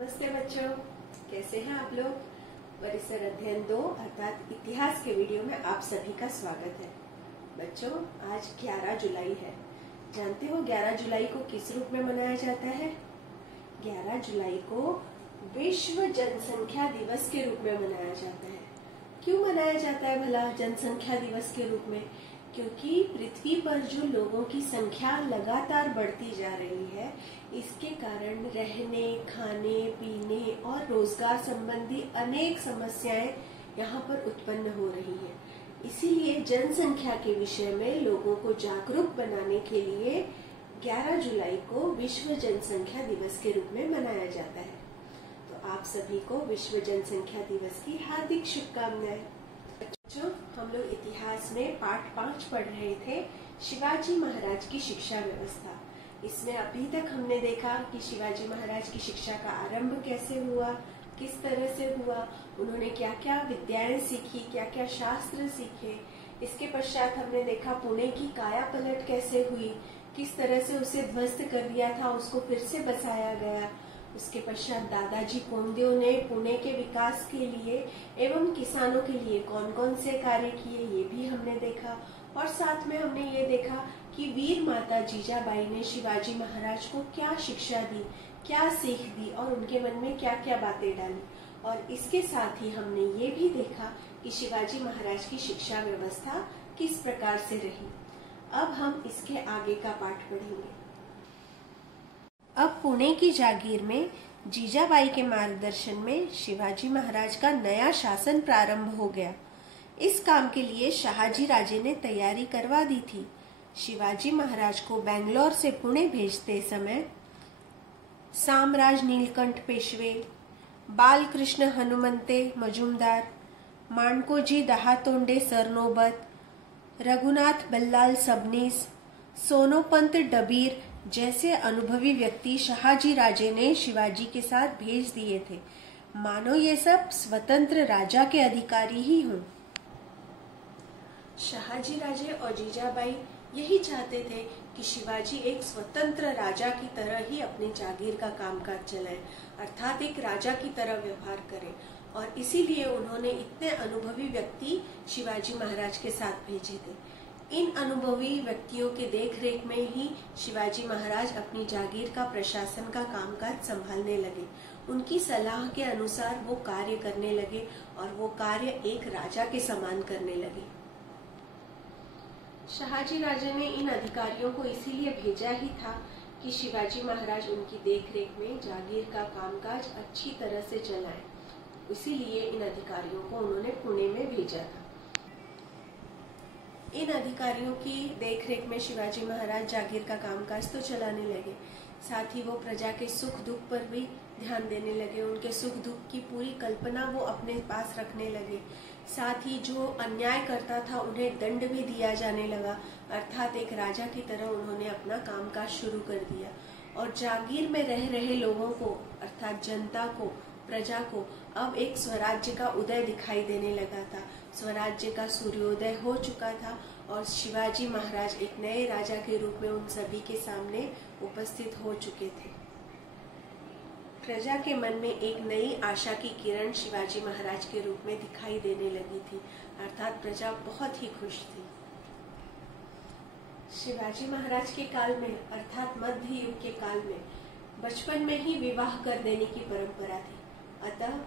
नमस्ते बच्चों, कैसे हैं आप लोग। परिसर अध्ययन 2 अर्थात इतिहास के वीडियो में आप सभी का स्वागत है। बच्चों, आज 11 जुलाई है। जानते हो 11 जुलाई को किस रूप में मनाया जाता है? 11 जुलाई को विश्व जनसंख्या दिवस के रूप में मनाया जाता है। क्यों मनाया जाता है भला जनसंख्या दिवस के रूप में? क्योंकि पृथ्वी पर जो लोगों की संख्या लगातार बढ़ती जा रही है, इसके कारण रहने, खाने, पीने और रोजगार संबंधी अनेक समस्याएं यहाँ पर उत्पन्न हो रही हैं। इसीलिए जनसंख्या के विषय में लोगों को जागरूक बनाने के लिए 11 जुलाई को विश्व जनसंख्या दिवस के रूप में मनाया जाता है। तो आप सभी को विश्व जनसंख्या दिवस की हार्दिक शुभकामनाएं। बच्चों, हम लोग इतिहास में पाठ 5 पढ़ रहे थे, शिवाजी महाराज की शिक्षा व्यवस्था। इसमें अभी तक हमने देखा कि शिवाजी महाराज की शिक्षा का आरंभ कैसे हुआ, किस तरह से हुआ, उन्होंने क्या क्या विद्याएं सीखी, क्या क्या शास्त्र सीखे। इसके पश्चात हमने देखा पुणे की काया पलट कैसे हुई, किस तरह से उसे ध्वस्त कर दिया था, उसको फिर से बसाया गया। उसके पश्चात दादाजी कोंडदेव ने पुणे के विकास के लिए एवं किसानों के लिए कौन कौन से कार्य किए, ये भी हमने देखा। और साथ में हमने ये देखा कि वीर माता जीजाबाई ने शिवाजी महाराज को क्या शिक्षा दी, क्या सीख दी और उनके मन में क्या क्या बातें डाली। और इसके साथ ही हमने ये भी देखा कि शिवाजी महाराज की शिक्षा व्यवस्था किस प्रकार से रही। अब हम इसके आगे का पाठ पढ़ेंगे। अब पुणे की जागीर में जीजाबाई के मार्गदर्शन में शिवाजी महाराज का नया शासन प्रारंभ हो गया। इस काम के लिए शहाजी राजे ने तैयारी करवा दी थी। शिवाजी महाराज को बेंगलोर से पुणे भेजते समय सामराज नीलकंठ पेशवे, बालकृष्ण हनुमंते मजुमदार, माणकोजी दहातोंडे सरनोबत, रघुनाथ बल्लाल सबनीस, सोनोपंत डबीर जैसे अनुभवी व्यक्ति शहाजी राजे ने शिवाजी के साथ भेज दिए थे, मानो ये सब स्वतंत्र राजा के अधिकारी ही हों। शहाजी राजे और जीजाबाई यही चाहते थे कि शिवाजी एक स्वतंत्र राजा की तरह ही अपनी जागीर का कामकाज चलाए, अर्थात एक राजा की तरह व्यवहार करें। और इसीलिए उन्होंने इतने अनुभवी व्यक्ति शिवाजी महाराज के साथ भेजे थे। इन अनुभवी व्यक्तियों के देखरेख में ही शिवाजी महाराज अपनी जागीर का प्रशासन का कामकाज संभालने लगे। उनकी सलाह के अनुसार वो कार्य करने लगे और वो कार्य एक राजा के समान करने लगे। शहाजी राजे ने इन अधिकारियों को इसीलिए भेजा ही था कि शिवाजी महाराज उनकी देखरेख में जागीर का कामकाज अच्छी तरह से चलाएं। इसीलिए इन अधिकारियों को उन्होंने पुणे में भेजा था। इन अधिकारियों की देखरेख में शिवाजी महाराज जागीर का कामकाज तो चलाने लगे, साथ ही वो प्रजा के सुख दुख पर भी ध्यान देने लगे। उनके सुख दुख की पूरी कल्पना वो अपने पास रखने लगे। साथ ही जो अन्याय करता था उन्हें दंड भी दिया जाने लगा, अर्थात एक राजा की तरह उन्होंने अपना कामकाज शुरू कर दिया। और जागीर में रह रहे लोगों को अर्थात जनता को, प्रजा को अब एक स्वराज्य का उदय दिखाई देने लगा था। स्वराज्य का सूर्योदय हो चुका था और शिवाजी महाराज एक नए राजा के रूप में उन सभी के सामने उपस्थित हो चुके थे। प्रजा के मन में एक नई आशा की किरण शिवाजी महाराज के रूप में दिखाई देने लगी थी, अर्थात प्रजा बहुत ही खुश थी। शिवाजी महाराज के काल में अर्थात मध्य युग के काल में बचपन में ही विवाह कर देने की परंपरा थी। अतः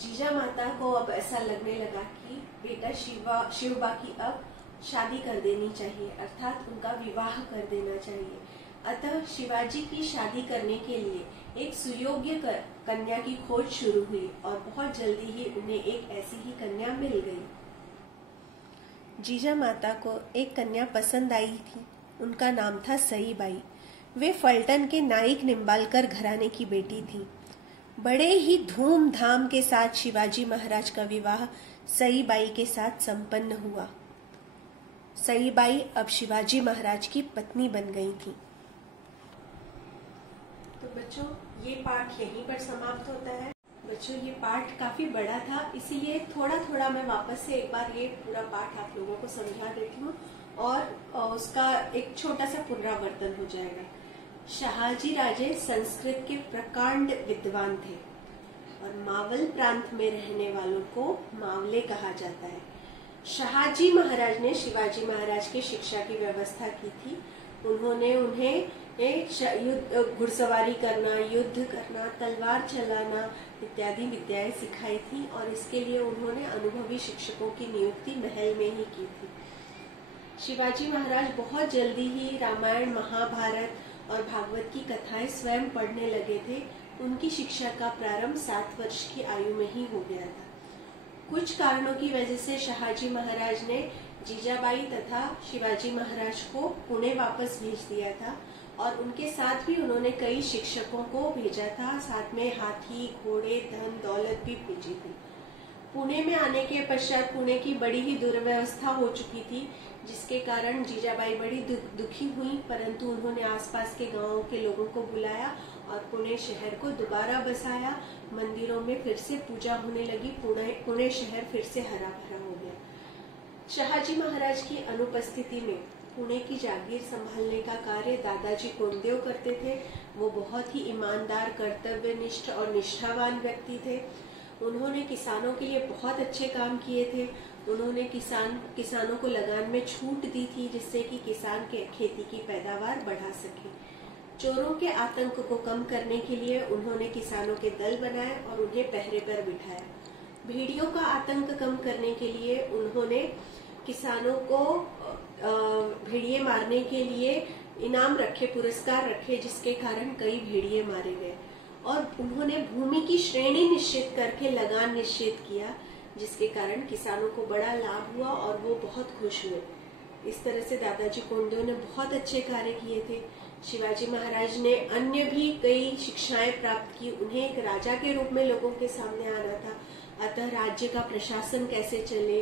जीजा माता को अब ऐसा लगने लगा कि बेटा शिवबा की अब शादी कर देनी चाहिए, अर्थात उनका विवाह कर देना चाहिए। अतः शिवाजी की शादी करने के लिए एक सुयोग्य कन्या की खोज शुरू हुई और बहुत जल्दी ही उन्हें एक ऐसी ही कन्या मिल गई। जीजा माता को एक कन्या पसंद आई थी। उनका नाम था सईबाई। वे फलटन के नाइक निम्बालकर घराने की बेटी थी। बड़े ही धूमधाम के साथ शिवाजी महाराज का विवाह सईबाई के साथ संपन्न हुआ। सईबाई अब शिवाजी महाराज की पत्नी बन गई थी। तो बच्चों, ये पाठ यहीं पर समाप्त होता है। बच्चों, ये पाठ काफी बड़ा था, इसीलिए थोड़ा थोड़ा मैं वापस से एक बार ये पूरा पाठ आप लोगों को समझा देती हूँ और उसका एक छोटा सा पुनरावर्तन हो जाएगा। शहाजी राजे संस्कृत के प्रकांड विद्वान थे। और मावल प्रांत में रहने वालों को मावले कहा जाता है। शहाजी महाराज ने शिवाजी महाराज की शिक्षा की व्यवस्था की थी। उन्होंने उन्हें घुड़सवारी करना, युद्ध करना, तलवार चलाना इत्यादि विद्याएं सिखाई थी और इसके लिए उन्होंने अनुभवी शिक्षकों की नियुक्ति महल में ही की थी। शिवाजी महाराज बहुत जल्दी ही रामायण, महाभारत और भागवत की कथाएं स्वयं पढ़ने लगे थे। उनकी शिक्षा का प्रारंभ 7 वर्ष की आयु में ही हो गया था। कुछ कारणों की वजह से शहाजी महाराज ने जीजाबाई तथा शिवाजी महाराज को पुणे वापस भेज दिया था और उनके साथ भी उन्होंने कई शिक्षकों को भेजा था। साथ में हाथी, घोड़े, धन दौलत भी भेजी थी। पुणे में आने के पश्चात पुणे की बड़ी ही दुर्व्यवस्था हो चुकी थी, जिसके कारण जीजाबाई बड़ी दुखी हुई, परंतु उन्होंने आसपास के गांवों के लोगों को बुलाया और पुणे शहर को दोबारा बसाया। मंदिरों में फिर से पूजा होने लगी। पुणे शहर फिर से हरा भरा हो गया। शहाजी महाराज की अनुपस्थिति में पुणे की जागीर संभालने का कार्य दादाजी कोंडदेव करते थे। वो बहुत ही ईमानदार, कर्तव्यनिष्ठ और निष्ठावान व्यक्ति थे। उन्होंने किसानों के लिए बहुत अच्छे काम किए थे। उन्होंने किसानों को लगान में छूट दी थी, जिससे कि किसान के खेती की पैदावार बढ़ा सके। चोरों के आतंक को कम करने के लिए उन्होंने किसानों के दल बनाए और उन्हें पहरे पर बिठाया। भेड़ियों का आतंक कम करने के लिए उन्होंने किसानों को भेड़िए मारने के लिए इनाम रखे, पुरस्कार रखे, जिसके कारण कई भेड़िए मारे गए। और उन्होंने भूमि की श्रेणी निश्चित करके लगान निश्चित किया, जिसके कारण किसानों को बड़ा लाभ हुआ और वो बहुत खुश हुए। इस तरह से दादाजी कोंडदेव ने बहुत अच्छे कार्य किए थे। शिवाजी महाराज ने अन्य भी कई शिक्षाएं प्राप्त की। उन्हें एक राजा के रूप में लोगों के सामने आना था। अतः राज्य का प्रशासन कैसे चले,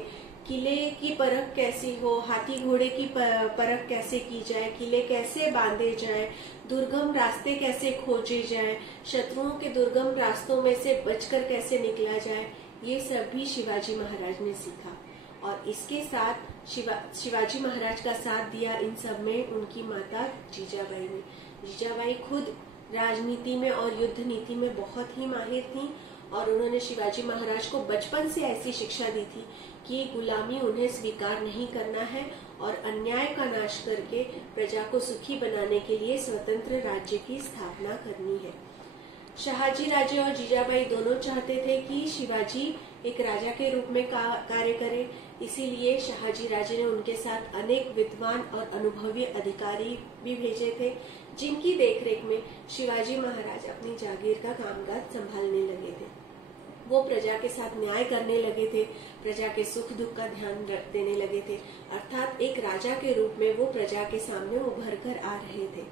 किले की परख कैसी हो, हाथी घोड़े की परख कैसे की जाए, किले कैसे बांधे जाए, दुर्गम रास्ते कैसे खोजे जाए, शत्रुओं के दुर्गम रास्तों में से बचकर कैसे निकला जाए, ये सब भी शिवाजी महाराज ने सीखा। और इसके साथ शिवाजी महाराज का साथ दिया इन सब में उनकी माता जीजाबाई ने। जीजाबाई खुद राजनीति में और युद्ध नीति में बहुत ही माहिर थीं और उन्होंने शिवाजी महाराज को बचपन से ऐसी शिक्षा दी थी कि गुलामी उन्हें स्वीकार नहीं करना है और अन्याय का नाश करके प्रजा को सुखी बनाने के लिए स्वतंत्र राज्य की स्थापना करनी है। शहाजी राजे और जीजाबाई दोनों चाहते थे कि शिवाजी एक राजा के रूप में कार्य करे। इसीलिए शहाजी राजे ने उनके साथ अनेक विद्वान और अनुभवी अधिकारी भी भेजे थे, जिनकी देखरेख में शिवाजी महाराज अपनी जागीर का कामकाज संभालने लगे थे। वो प्रजा के साथ न्याय करने लगे थे, प्रजा के सुख दुख का ध्यान देने लगे थे, अर्थात एक राजा के रूप में वो प्रजा के सामने उभर कर आ रहे थे।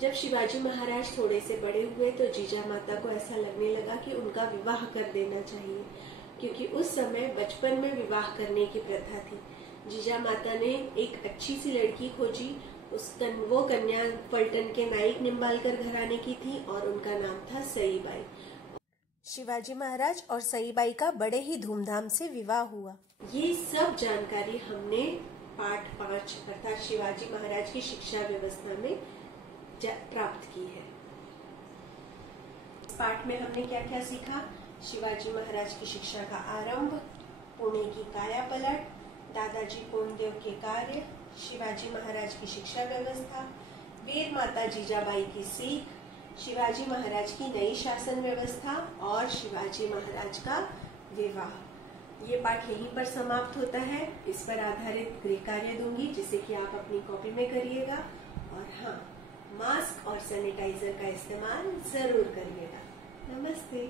जब शिवाजी महाराज थोड़े से बड़े हुए तो जीजा माता को ऐसा लगने लगा कि उनका विवाह कर देना चाहिए, क्योंकि उस समय बचपन में विवाह करने की प्रथा थी। जीजा माता ने एक अच्छी सी लड़की खोजी। वो कन्या पलटन के नाइक निम्बालकर घराने की थी और उनका नाम था सईबाई। शिवाजी महाराज और सईबाई का बड़े ही धूमधाम से विवाह हुआ। ये सब जानकारी हमने पाठ 5 अर्थात शिवाजी महाराज की शिक्षा व्यवस्था में प्राप्त की है। इस पाठ में हमने क्या क्या सीखा? शिवाजी महाराज की शिक्षा का आरंभ, पुणे की काया पलट, दादाजी कोंडदेव के कार्य, शिवाजी महाराज की शिक्षा व्यवस्था, वीर माता जीजाबाई की सीख, शिवाजी महाराज की नई शासन व्यवस्था और शिवाजी महाराज का विवाह। ये पाठ यहीं पर समाप्त होता है। इस पर आधारित गृह कार्य दूंगी, जिसे कि आप अपनी कॉपी में करिएगा। और हाँ, मास्क और सैनिटाइजर का इस्तेमाल जरूर करिएगा। नमस्ते।